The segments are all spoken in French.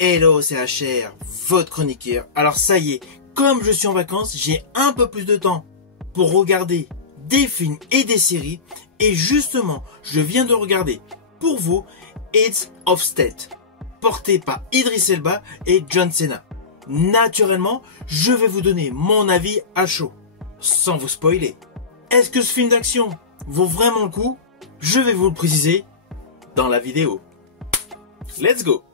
Hello, c'est HR, votre chroniqueur. Alors ça y est, comme je suis en vacances, j'ai un peu plus de temps pour regarder des films et des séries. Et justement, je viens de regarder pour vous Heads of State, porté par Idris Elba et John Cena. Naturellement, je vais vous donner mon avis à chaud, sans vous spoiler. Est-ce que ce film d'action vaut vraiment le coup? Je vais vous le préciser dans la vidéo. Let's go!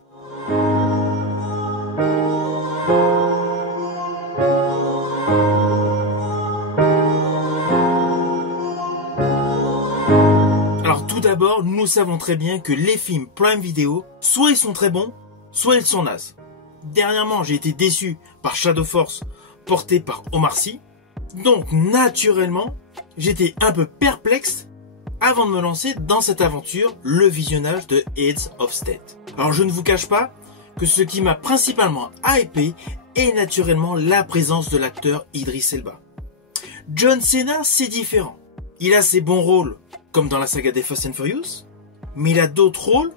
Alors tout d'abord, nous savons très bien que les films Prime Video, soit ils sont très bons, soit ils sont nazes. Dernièrement, j'ai été déçu par Shadow Force, porté par Omar Sy. Donc naturellement, j'étais un peu perplexe avant de me lancer dans cette aventure, le visionnage de Heads of State. Alors je ne vous cache pas que ce qui m'a principalement hypé est naturellement la présence de l'acteur Idris Elba. John Cena, c'est différent. Il a ses bons rôles, comme dans la saga des Fast and Furious, mais il a d'autres rôles,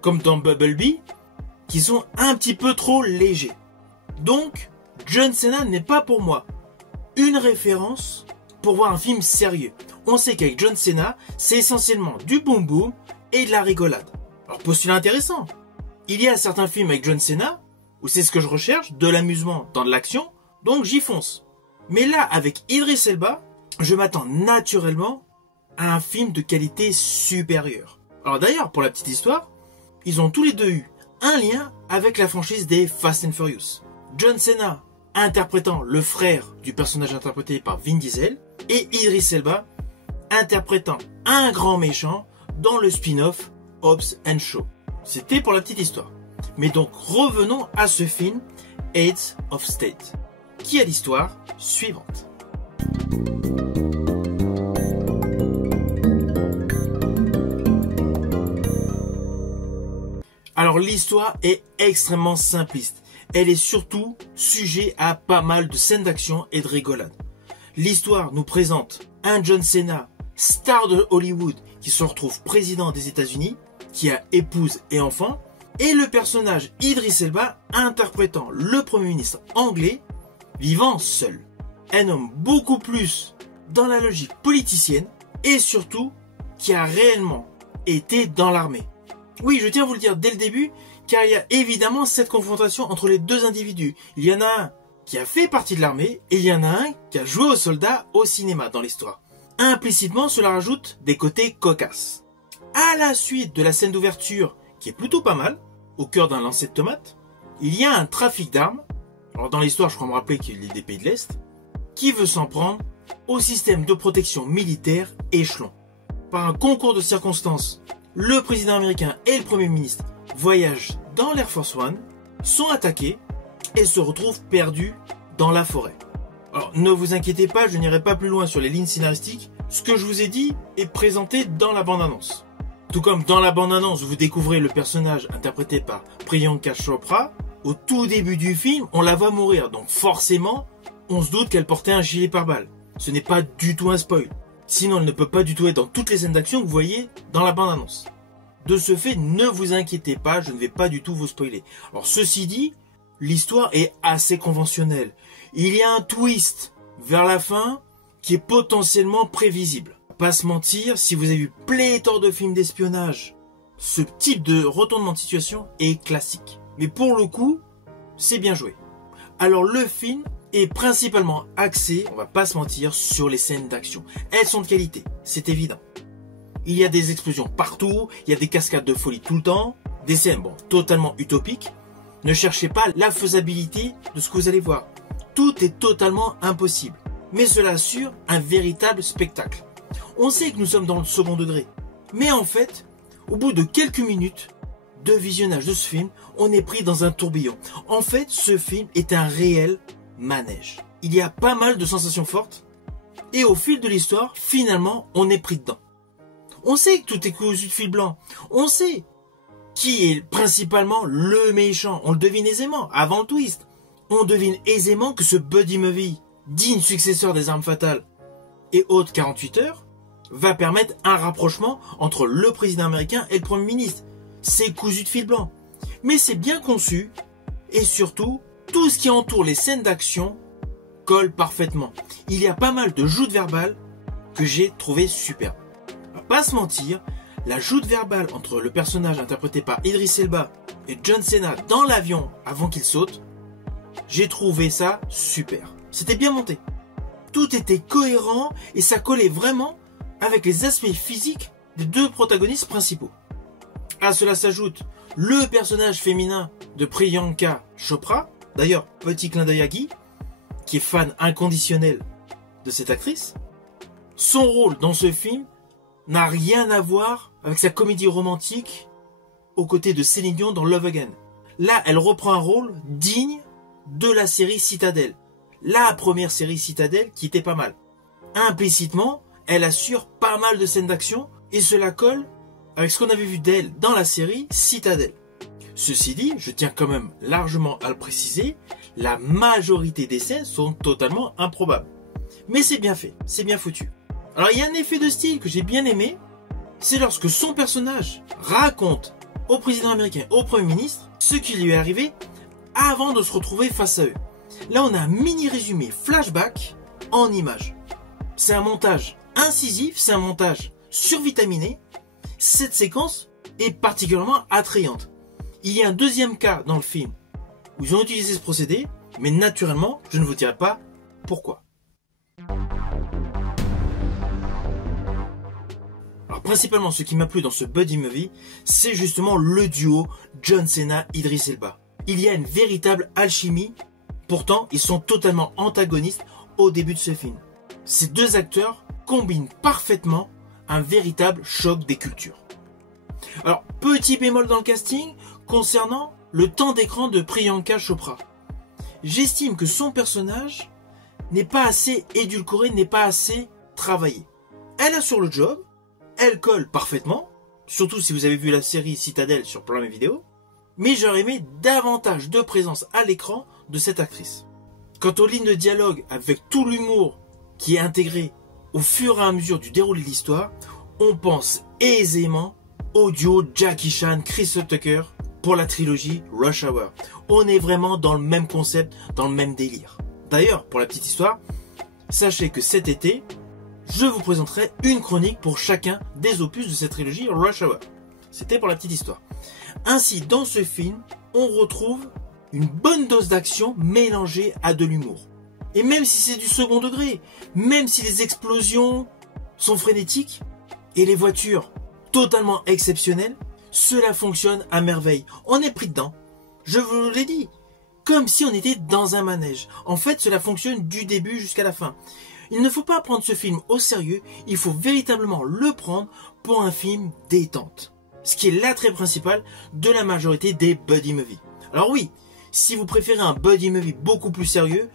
comme dans Bumblebee, qui sont un petit peu trop légers. Donc, John Cena n'est pas pour moi une référence pour voir un film sérieux. On sait qu'avec John Cena, c'est essentiellement du boom boom et de la rigolade. Alors postulat intéressant. Il y a certains films avec John Cena où c'est ce que je recherche, de l'amusement dans de l'action, donc j'y fonce. Mais là, avec Idris Elba, je m'attends naturellement à un film de qualité supérieure. Alors d'ailleurs, pour la petite histoire, ils ont tous les deux eu un lien avec la franchise des Fast and Furious. John Cena interprétant le frère du personnage interprété par Vin Diesel et Idris Elba interprétant un grand méchant dans le spin-off Hobbs & Shaw. C'était pour la petite histoire. Mais donc revenons à ce film Heads of State, qui a l'histoire suivante. Alors l'histoire est extrêmement simpliste. Elle est surtout sujet à pas mal de scènes d'action et de rigolade. L'histoire nous présente un John Cena, star de Hollywood, qui se retrouve président des États-Unis, qui a épouse et enfant, et le personnage Idris Elba interprétant le Premier ministre anglais, vivant seul. Un homme beaucoup plus dans la logique politicienne et surtout qui a réellement été dans l'armée. Oui, je tiens à vous le dire dès le début, car il y a évidemment cette confrontation entre les deux individus. Il y en a un qui a fait partie de l'armée et il y en a un qui a joué au soldat au cinéma dans l'histoire. Implicitement, cela rajoute des côtés cocasses. À la suite de la scène d'ouverture, qui est plutôt pas mal, au cœur d'un lancer de tomates, il y a un trafic d'armes, alors dans l'histoire je crois me rappeler qu'il est des pays de l'Est, qui veut s'en prendre au système de protection militaire échelon. Par un concours de circonstances, le président américain et le premier ministre voyagent dans l'Air Force One, sont attaqués et se retrouvent perdus dans la forêt. Alors ne vous inquiétez pas, je n'irai pas plus loin sur les lignes scénaristiques, ce que je vous ai dit est présenté dans la bande-annonce. Tout comme dans la bande-annonce, vous découvrez le personnage interprété par Priyanka Chopra. Au tout début du film, on la voit mourir. Donc forcément, on se doute qu'elle portait un gilet pare-balles. Ce n'est pas du tout un spoil. Sinon, elle ne peut pas du tout être dans toutes les scènes d'action que vous voyez dans la bande-annonce. De ce fait, ne vous inquiétez pas, je ne vais pas du tout vous spoiler. Alors ceci dit, l'histoire est assez conventionnelle. Il y a un twist vers la fin qui est potentiellement prévisible. Pas se mentir, si vous avez vu pléthore de films d'espionnage, ce type de retournement de situation est classique. Mais pour le coup, c'est bien joué. Alors le film est principalement axé, on va pas se mentir, sur les scènes d'action. Elles sont de qualité, c'est évident. Il y a des explosions partout, il y a des cascades de folie tout le temps, des scènes totalement utopiques. Ne cherchez pas la faisabilité de ce que vous allez voir. Tout est totalement impossible. Mais cela assure un véritable spectacle. On sait que nous sommes dans le second degré. Mais en fait, au bout de quelques minutes de visionnage de ce film, on est pris dans un tourbillon. En fait, ce film est un réel manège. Il y a pas mal de sensations fortes. Et au fil de l'histoire, finalement, on est pris dedans. On sait que tout est cousu de fil blanc. On sait qui est principalement le méchant. On le devine aisément, avant le twist. On devine aisément que ce Buddy Movie, digne successeur des Armes Fatales et autres 48 heures, va permettre un rapprochement entre le président américain et le Premier ministre. C'est cousu de fil blanc. Mais c'est bien conçu Et surtout, tout ce qui entoure les scènes d'action colle parfaitement. Il y a pas mal de joutes verbales que j'ai trouvé superbes. On va pas se mentir, la joute verbale entre le personnage interprété par Idris Elba et John Cena dans l'avion avant qu'il saute, j'ai trouvé ça super. C'était bien monté. Tout était cohérent et ça collait vraiment avec les aspects physiques des deux protagonistes principaux. À cela s'ajoute le personnage féminin de Priyanka Chopra. D'ailleurs, petit clin d'œil à Guy, qui est fan inconditionnel de cette actrice. Son rôle dans ce film n'a rien à voir avec sa comédie romantique aux côtés de Céline Dion dans Love Again. Là, elle reprend un rôle digne de la série Citadel. La première série Citadel qui était pas mal. Implicitement, elle assure pas mal de scènes d'action et cela colle avec ce qu'on avait vu d'elle dans la série Citadel. Ceci dit, je tiens quand même largement à le préciser, la majorité des scènes sont totalement improbables. Mais c'est bien fait, c'est bien foutu. Alors il y a un effet de style que j'ai bien aimé, c'est lorsque son personnage raconte au président américain, au Premier ministre, ce qui lui est arrivé avant de se retrouver face à eux. Là on a un mini résumé flashback en images. C'est un montage incisif, c'est un montage survitaminé. Cette séquence est particulièrement attrayante. Il y a un deuxième cas dans le film où ils ont utilisé ce procédé, mais naturellement, je ne vous dirai pas pourquoi. Alors principalement, ce qui m'a plu dans ce buddy movie, c'est justement le duo John Cena-Idris Elba. Il y a une véritable alchimie, pourtant ils sont totalement antagonistes au début de ce film. Ces deux acteurs combinent parfaitement un véritable choc des cultures. Alors, petit bémol dans le casting concernant le temps d'écran de Priyanka Chopra. J'estime que son personnage n'est pas assez édulcoré, n'est pas assez travaillé. Elle assure le job, elle colle parfaitement, surtout si vous avez vu la série Citadel sur Prime Video, mais j'aurais aimé davantage de présence à l'écran de cette actrice. Quant aux lignes de dialogue avec tout l'humour qui est intégré au fur et à mesure du déroulé de l'histoire, on pense aisément au duo Jackie Chan, Chris Tucker pour la trilogie Rush Hour. On est vraiment dans le même concept, dans le même délire. D'ailleurs, pour la petite histoire, sachez que cet été, je vous présenterai une chronique pour chacun des opus de cette trilogie Rush Hour. C'était pour la petite histoire. Ainsi, dans ce film, on retrouve une bonne dose d'action mélangée à de l'humour. Et même si c'est du second degré, même si les explosions sont frénétiques et les voitures totalement exceptionnelles, cela fonctionne à merveille. On est pris dedans. Je vous l'ai dit. Comme si on était dans un manège. En fait, cela fonctionne du début jusqu'à la fin. Il ne faut pas prendre ce film au sérieux. Il faut véritablement le prendre pour un film détente. Ce qui est l'attrait principal de la majorité des buddy movies. Alors oui, si vous préférez un buddy movie beaucoup plus sérieux,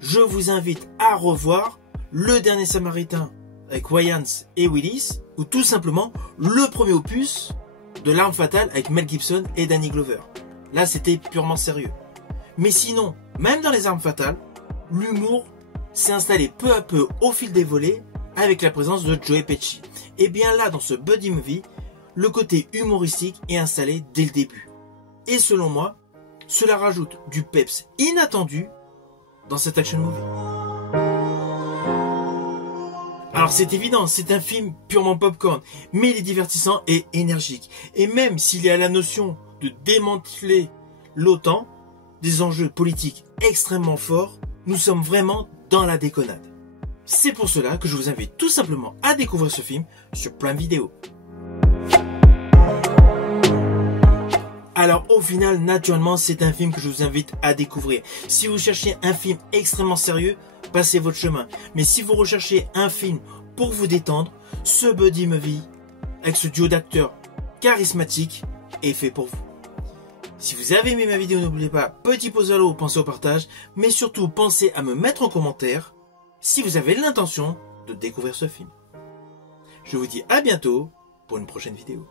je vous invite à revoir Le Dernier Samaritain avec Wayans et Willis, ou tout simplement le premier opus de L'Arme Fatale avec Mel Gibson et Danny Glover. Là, c'était purement sérieux. Mais sinon, même dans Les Armes Fatales, l'humour s'est installé peu à peu au fil des volets avec la présence de Joe Pesci. Et bien là, dans ce buddy movie, le côté humoristique est installé dès le début. Et selon moi, cela rajoute du peps inattendu dans cet action movie. Alors c'est évident, c'est un film purement popcorn, mais il est divertissant et énergique. Et même s'il y a la notion de démanteler l'OTAN, des enjeux politiques extrêmement forts, nous sommes vraiment dans la déconnade. C'est pour cela que je vous invite tout simplement à découvrir ce film sur Prime Video. Alors au final, naturellement, c'est un film que je vous invite à découvrir. Si vous cherchez un film extrêmement sérieux, passez votre chemin. Mais si vous recherchez un film pour vous détendre, ce buddy movie, avec ce duo d'acteurs charismatiques, est fait pour vous. Si vous avez aimé ma vidéo, n'oubliez pas, petit pouce vers le haut, pensez au partage, mais surtout pensez à me mettre en commentaire si vous avez l'intention de découvrir ce film. Je vous dis à bientôt pour une prochaine vidéo.